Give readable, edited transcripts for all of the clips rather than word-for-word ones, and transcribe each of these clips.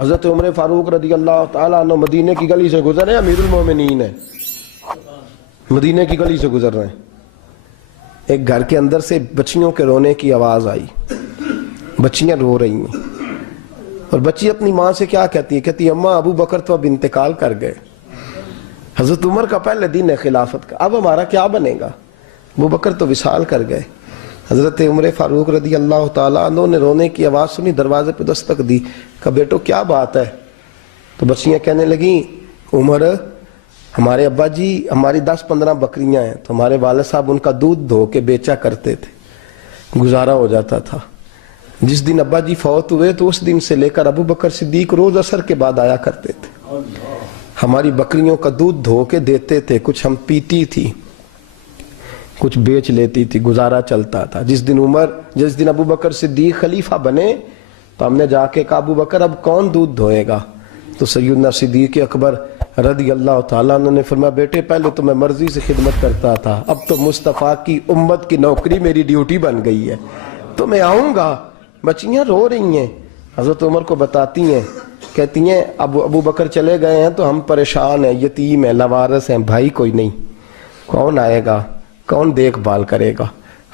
حضرت عمر فاروق رضی اللہ تعالیٰ عنہ مدینے کی گلی سے گزر رہے ہیں، امیر المومنین ہے، مدینے کی گلی سے گزر رہے ہیں، ایک گھر کے اندر سے بچیوں کے رونے کی آواز آئی، بچیاں رو رہی ہیں، اور بچی اپنی ماں سے کیا کہتی ہے؟ کہتی ہے اماں ابو بکر تو اب انتقال کر گئے، حضرت عمر کا پہلے دن ہے خلافت کا، اب ہمارا کیا بنے گا؟ ابو بکر تو وصال کر گئے۔ حضرت عمر فاروق رضی اللہ تعالیٰ عنہ نے رونے کی آواز سنی، دروازے پہ دستک دی، کہا بیٹو کیا بات ہے؟ تو بچیاں کہنے لگیں عمر ہمارے ابا جی ہماری 10-15 بکریاں ہیں، تو ہمارے والد صاحب ان کا دودھ دھو کے بیچا کرتے تھے، گزارا ہو جاتا تھا۔ جس دن ابا جی فوت ہوئے تو اس دن سے لے کر ابو بکر صدیق روز عصر کے بعد آیا کرتے تھے، ہماری بکریوں کا دودھ دھو کے دیتے تھے، کچھ ہم پیتی تھی، کچھ بیچ لیتی تھی، گزارا چلتا تھا۔ جس دن ابو بکر صدیق خلیفہ بنے تو ہم نے جا کے کہا ابو بکر اب کون دودھ دھوئے گا؟ تو سیدنا صدیق اکبر رضی اللہ تعالیٰ عنہ نے فرمایا بیٹے پہلے تو میں مرضی سے خدمت کرتا تھا، اب تو مصطفیٰ کی امت کی نوکری میری ڈیوٹی بن گئی ہے، تو میں آؤں گا۔ بچیاں رو رہی ہیں، حضرت عمر کو بتاتی ہیں، کہتی ہیں ابو بکر چلے گئے ہیں تو ہم پریشان ہیں، یتیم ہیں، لاوارث ہیں، بھائی کوئی نہیں، کون آئے گا، کون دیکھ بھال کرے گا؟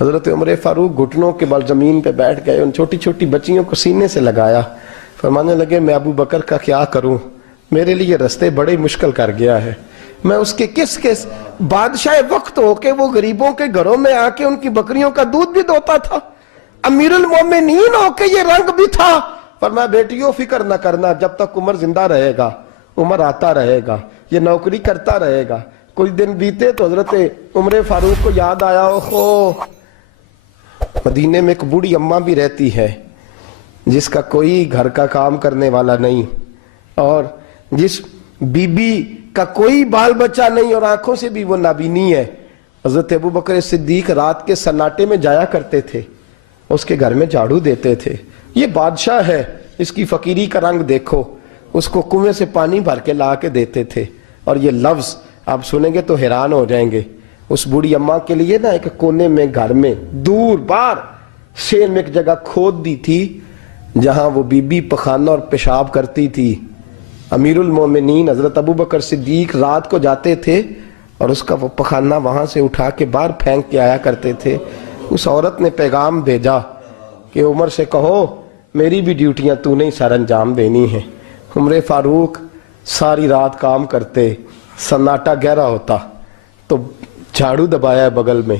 حضرت عمر فاروق گھٹنوں کے بل زمین پہ بیٹھ گئے، ان چھوٹی چھوٹی بچیوں کو سینے سے لگایا، فرمانے لگے میں ابو بکر کا کیا کروں، میرے لیے رستے بڑے مشکل کر گیا ہے، میں اس کے کس بادشاہ وقت ہو کے وہ غریبوں کے گھروں میں آ کے ان کی بکریوں کا دودھ بھی دوتا تھا، امیر المومنین ہو کے یہ رنگ بھی تھا۔ فرمایا بیٹیوں فکر نہ کرنا، جب تک عمر زندہ رہے گا، عمر آتا رہے گا، یہ نوکری کرتا رہے گا۔ کچھ دن بیتے تو حضرت عمر فاروق کو یاد آیا اوہو مدینے میں ایک بوڑھی اماں بھی رہتی ہے جس کا کوئی گھر کا کام کرنے والا نہیں، اور جس بی بی کا کوئی بال بچہ نہیں، اور آنکھوں سے بھی وہ نابینی ہے۔ حضرت ابو بکر صدیق رات کے سناٹے میں جایا کرتے تھے، اس کے گھر میں جھاڑو دیتے تھے، یہ بادشاہ ہے، اس کی فقیری کا رنگ دیکھو، اس کو کنویں سے پانی بھر کے لا کے دیتے تھے۔ اور یہ لفظ آپ سنیں گے تو حیران ہو جائیں گے، اس بوڑھی اماں کے لیے نا ایک کونے میں گھر میں دور بار شیر میں ایک جگہ کھود دی تھی جہاں وہ بی بی پخانہ اور پیشاب کرتی تھی۔ امیر المومنین حضرت ابو بکر صدیق رات کو جاتے تھے اور اس کا وہ پخانہ وہاں سے اٹھا کے باہر پھینک کے آیا کرتے تھے۔ اس عورت نے پیغام بھیجا کہ عمر سے کہو میری بھی ڈیوٹیاں تو نہیں سر انجام دینی ہیں۔ عمر فاروق ساری رات کام کرتے، سناٹا گہرا ہوتا تو جھاڑو دبایا ہے بغل میں،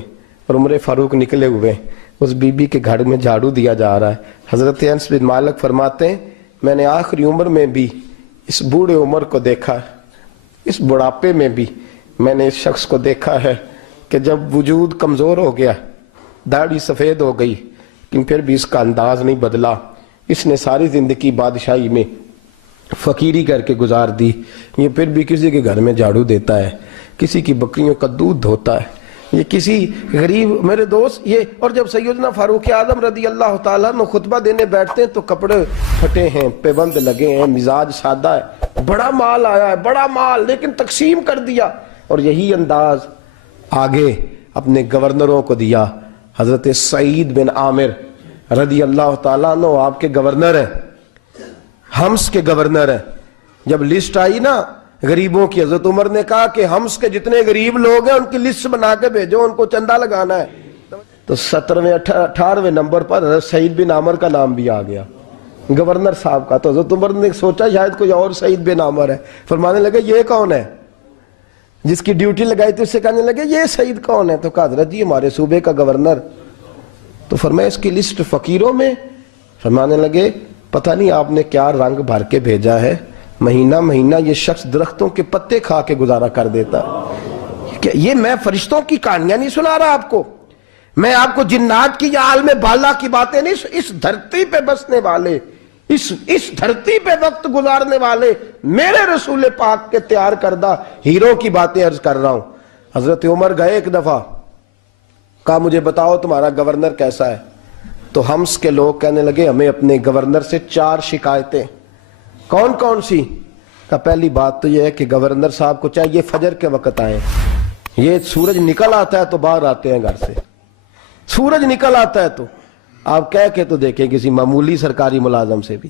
اور عمر فاروق نکلے ہوئے، اس بی بی کے گھر میں جھاڑو دیا جا رہا ہے۔ حضرت انس بن مالک فرماتے ہیں میں نے آخری عمر میں بھی اس بوڑھے عمر کو دیکھا، اس بڑھاپے میں بھی میں نے اس شخص کو دیکھا ہے کہ جب وجود کمزور ہو گیا، داڑھی سفید ہو گئی، لیکن پھر بھی اس کا انداز نہیں بدلا، اس نے ساری زندگی بادشاہی میں فقیری کر کے گزار دی، یہ پھر بھی کسی کے گھر میں جھاڑو دیتا ہے، کسی کی بکریوں کا دودھ دھوتا ہے، یہ کسی غریب میرے دوست یہ۔ اور جب سیدنا فاروق اعظم رضی اللہ تعالیٰ عنہ خطبہ دینے بیٹھتے ہیں تو کپڑے پھٹے ہیں، پیبند لگے ہیں، مزاج سادہ ہے، بڑا مال آیا ہے، بڑا مال، لیکن تقسیم کر دیا، اور یہی انداز آگے اپنے گورنروں کو دیا۔ حضرت سعید بن عامر رضی اللہ تعالیٰ عنہ آپ کے گورنر ہیں، حمص کے گورنر ہیں۔ جب لسٹ آئی نا غریبوں کی، حضرت عمر نے کہا کہ حمص کے جتنے غریب لوگ ہیں ان کی لسٹ بنا کے بھیجو، ان کو چندہ لگانا ہے۔ تو 17ویں 18ویں نمبر پر حضرت سعید بن عامر کا نام بھی آ گیا، گورنر صاحب کا۔ تو حضرت عمر نے سوچا شاید کوئی اور سعید بن عامر ہے، فرمانے لگے یہ کون ہے؟ جس کی ڈیوٹی لگائی تھی اس سے کہنے لگے یہ سعید کون ہے؟ تو کہا حضرت جی ہمارے صوبے کا گورنر۔ تو فرمایا اس کی لسٹ فقیروں میں؟ فرمانے لگے پتہ نہیں آپ نے کیا رنگ بھر کے بھیجا ہے، مہینہ مہینہ یہ شخص درختوں کے پتے کھا کے گزارا کر دیتا ہے۔ یہ میں فرشتوں کی کہانیاں نہیں سنا رہا آپ کو، میں آپ کو جنات کی یا عالم بالا کی باتیں نہیں، اس دھرتی پہ بسنے والے، اس دھرتی پہ وقت گزارنے والے میرے رسول پاک کے تیار کردہ ہیرو کی باتیں عرض کر رہا ہوں۔ حضرت عمر گئے ایک دفعہ، کہا مجھے بتاؤ تمہارا گورنر کیسا ہے؟ تو حمص کے لوگ کہنے لگے ہمیں اپنے گورنر سے 4 شکایتیں۔ کون کون سی؟ کہ پہلی بات تو یہ ہے کہ گورنر صاحب کو چاہیے فجر کے وقت آئیں، یہ سورج نکل آتا ہے تو باہر آتے ہیں گھر سے، سورج نکل آتا ہے تو آپ کہہ کے تو دیکھیں کسی معمولی سرکاری ملازم سے بھی،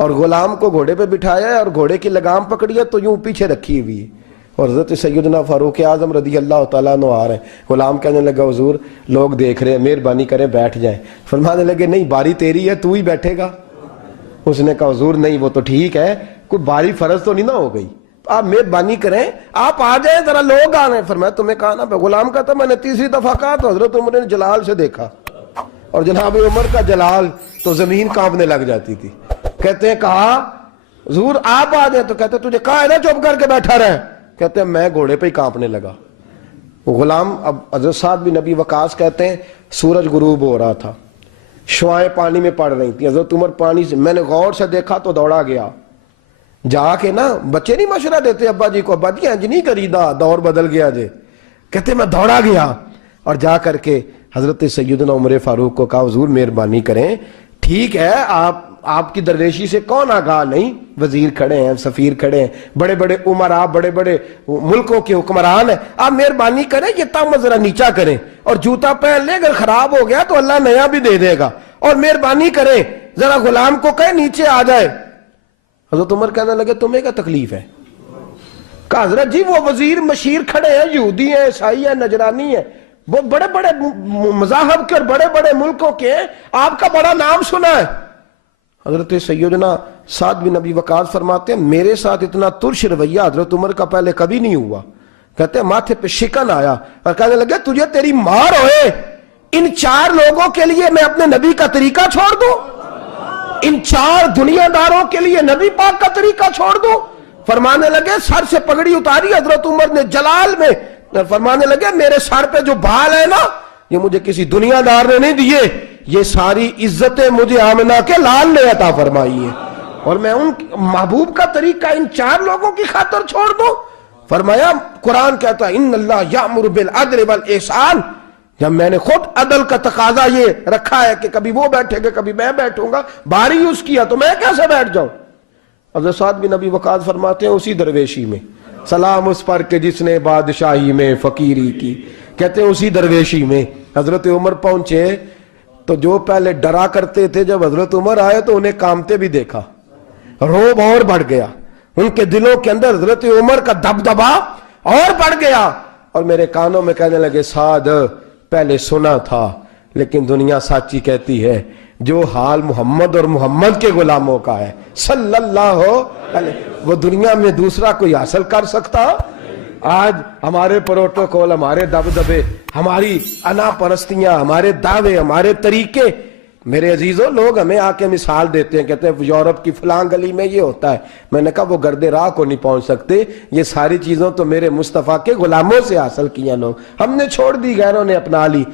اور غلام کو گھوڑے پہ بٹھایا ہے اور گھوڑے کی لگام پکڑی ہے تو یوں پیچھے رکھی ہوئی ہے، اور حضرت سیدنا فاروق اعظم رضی اللہ تعالیٰ عنہ آ رہے ہیں۔ غلام کہنے لگا حضور لوگ دیکھ رہے ہیں، مہربانی کریں بیٹھ جائیں۔ فرمانے لگے نہیں، باری تیری ہے، تو ہی بیٹھے گا۔ اس نے کہا حضور نہیں، وہ تو ٹھیک ہے، کوئی باری فرض تو نہیں نہ ہو گئی، آپ مہربانی کریں آپ آ جائیں، ذرا لوگ آ رہے ہیں۔ فرمایا تمہیں کہا نا، غلام کہتا میں نے تیسری دفعہ کہا تو حضرت عمر نے جلال سے دیکھا، اور جناب عمر کا جلال تو زمین کانپنے لگ جاتی تھی۔ کہتے ہیں کہا حضور آپ آ جائیں، تو کہتے ہیں تجھے کہا ہے نا چپ کر کے بیٹھا رہے، کہتے ہیں میں گھوڑے پہ ہی کانپنے لگا۔ غلام اب حضرت سعد بن نبی وقاص کہتے ہیں سورج غروب ہو رہا تھا، شعائیں پانی میں پڑ رہی تھیں، حضرت عمر پانی سے، میں نے غور سے دیکھا تو دوڑا گیا، جا کے نا بچے نہیں مشورہ دیتے ابا جی کو، ابا جی انج نہیں کریدا، دور بدل گیا جے، کہتے میں دوڑا گیا اور جا کر کے حضرت سیدنا عمر فاروق کو کہا حضور مہربانی کریں، ٹھیک ہے آپ کی درویشی سے کون آگاہ نہیں، وزیر کھڑے ہیں، سفیر کھڑے ہیں، بڑے بڑے عمراء، بڑے بڑے ملکوں کے حکمران ہیں، آپ مہربانی کریں یہ تم ذرا نیچا کریں اور جوتا پہن لیں، اگر خراب ہو گیا تو اللہ نیا بھی دے دے گا، اور مہربانی کریں ذرا غلام کو کہیں نیچے آ جائے۔ حضرت عمر کہنے لگے تمہیں کیا تکلیف ہے؟ کہا حضرت جی وہ وزیر مشیر کھڑے ہیں، یہودی ہیں، عیسائی ہیں، نجرانی ہیں، وہ بڑے بڑے مذاہب کے اور بڑے بڑے ملکوں کے ہیں، آپ کا بڑا نام سنا ہے۔ حضرت سیدنا سعد بن نبی وقاص فرماتے ہیں میرے ساتھ اتنا ترش رویہ حضرت عمر کا پہلے کبھی نہیں ہوا، کہتے ہیں ماتھے پہ شکن آیا اور کہنے لگے تجھے تیری مار ہوئے، ان 4 لوگوں کے لیے میں اپنے نبی کا طریقہ چھوڑ دوں، ان 4 دنیا داروں کے لیے نبی پاک کا طریقہ چھوڑ دوں؟ فرمانے لگے سر سے پگڑی اتاری حضرت عمر نے جلال میں، فرمانے لگے میرے سر پہ جو بال ہے نا یہ مجھے کسی دنیا دار نے نہیں دیے، یہ ساری عزتیں مجھے آمنہ کے لال نے عطا فرمائی ہے، اور میں ان محبوب کا طریقہ ان 4 لوگوں کی خاطر چھوڑ دوں؟ فرمایا قرآن کہتا ہے ان اللہ یأمر بالعدل والاحسان، جب میں نے خود عدل کا تقاضا یہ رکھا ہے کہ کبھی وہ بیٹھے گا کبھی میں بیٹھوں گا، باری یوز کیا تو میں کیسے بیٹھ جاؤں؟ حضرت سعد بن نبی وقاص فرماتے ہیں اسی درویشی میں سلام اس پر کہ جس نے بادشاہی میں فقیری کی، کہتے ہیں اسی درویشی میں حضرت عمر پہنچے تو جو پہلے ڈرا کرتے تھے جب حضرت عمر آئے تو انہیں کامتے بھی دیکھا، روب اور بڑھ گیا، ان کے دلوں کے اندر حضرت عمر کا دبدبا اور بڑھ گیا، اور میرے کانوں میں کہنے لگے سعد پہلے سنا تھا لیکن دنیا سچی کہتی ہے جو حال محمد اور محمد کے غلاموں کا ہے صلی اللہ علیہ، وہ دنیا میں دوسرا کوئی حاصل کر سکتا؟ آج ہمارے پروٹوکول، ہمارے دبدبے، ہماری انا پرستیاں، ہمارے دعوے، ہمارے طریقے، میرے عزیزوں لوگ ہمیں آ کے مثال دیتے ہیں، کہتے ہیں یورپ کی فلاں گلی میں یہ ہوتا ہے، میں نے کہا وہ گرد راہ کو نہیں پہنچ سکتے، یہ ساری چیزوں تو میرے مصطفیٰ کے غلاموں سے حاصل کیا، لوگ ہم نے چھوڑ دی، غیروں نے اپنا لی۔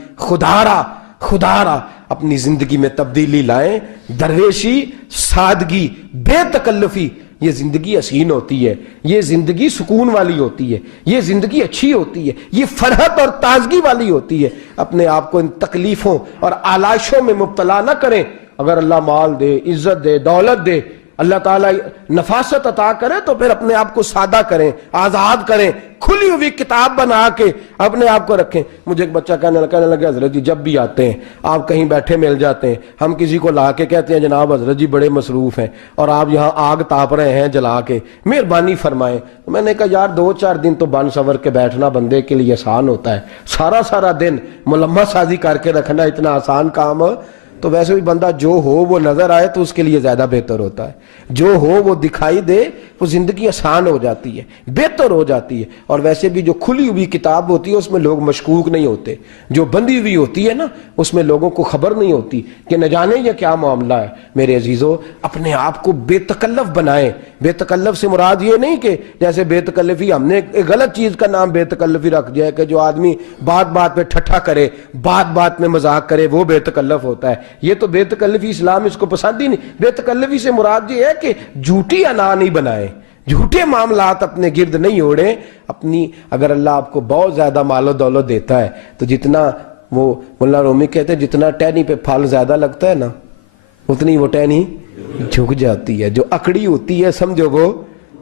خدا را اپنی زندگی میں تبدیلی لائیں، درویشی، سادگی، بے تکلفی، یہ زندگی حسین ہوتی ہے، یہ زندگی سکون والی ہوتی ہے، یہ زندگی اچھی ہوتی ہے، یہ فرحت اور تازگی والی ہوتی ہے۔ اپنے آپ کو ان تکلیفوں اور آلائشوں میں مبتلا نہ کریں، اگر اللہ مال دے، عزت دے، دولت دے، اللہ تعالیٰ نفاست عطا کرے تو پھر اپنے آپ کو سادہ کریں، آزاد کریں، کھلی ہوئی کتاب بنا کے اپنے آپ کو رکھیں۔ مجھے ایک بچہ کہنے لگا حضرت جی جب بھی آتے ہیں آپ کہیں بیٹھے مل جاتے ہیں، ہم کسی کو لا کے کہتے ہیں جناب حضرت جی بڑے مصروف ہیں اور آپ یہاں آگ تاپ رہے ہیں جلا کے، مہربانی فرمائیں۔ میں نے کہا یار 2-4 دن تو بن سور کے بیٹھنا بندے کے لیے آسان ہوتا ہے، سارا دن ملمہ سازی کر کے رکھنا اتنا آسان کام، تو ویسے بھی بندہ جو ہو وہ نظر آئے تو اس کے لیے زیادہ بہتر ہوتا ہے، جو ہو وہ دکھائی دے وہ زندگی آسان ہو جاتی ہے، بہتر ہو جاتی ہے۔ اور ویسے بھی جو کھلی ہوئی کتاب ہوتی ہے اس میں لوگ مشکوک نہیں ہوتے، جو بندی ہوئی ہوتی ہے نا اس میں لوگوں کو خبر نہیں ہوتی کہ نہ جانے یہ کیا معاملہ ہے۔ میرے عزیزو اپنے آپ کو بے تکلف بنائیں۔ بے تکلف سے مراد یہ نہیں کہ جیسے بے تکلفی ہم نے ایک غلط چیز کا نام بے تکلفی رکھ دیا ہے کہ جو آدمی بات پہ ٹھٹھا کرے، بات میں مذاق کرے وہ بے تکلف ہوتا ہے، یہ تو بے تکلفی اسلام اس کو پسند ہی نہیں۔ بے تکلفی سے مراد یہ ہے کہ جھوٹی انا نہیں بنائیں، جھوٹے معاملات اپنے گرد نہیں اوڑیں۔ اپنی اگر اللہ آپ کو بہت زیادہ مال و دولت دیتا ہے تو جتنا وہ مولانا رومی کہتے ہیں جتنا ٹہنی پہ پھل زیادہ لگتا ہے نا اتنی وہ ٹہنی جھک جاتی ہے، جو اکڑی ہوتی ہے سمجھو وہ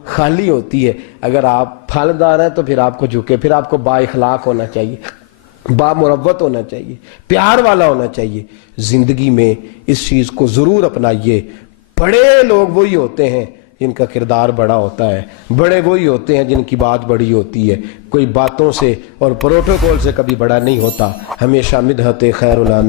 خالی ہوتی ہے۔ اگر آپ پھلدار ہیں تو پھر آپ کو جھکے، پھر آپ کو با اخلاق ہونا چاہیے، با مروت ہونا چاہیے، پیار والا ہونا چاہیے۔ زندگی میں اس چیز کو ضرور اپنائیے، بڑے لوگ وہی ہوتے ہیں جن کا کردار بڑا ہوتا ہے، بڑے وہی ہوتے ہیں جن کی بات بڑی ہوتی ہے، کوئی باتوں سے اور پروٹوکول سے کبھی بڑا نہیں ہوتا، ہمیشہ مدحت خیر الانام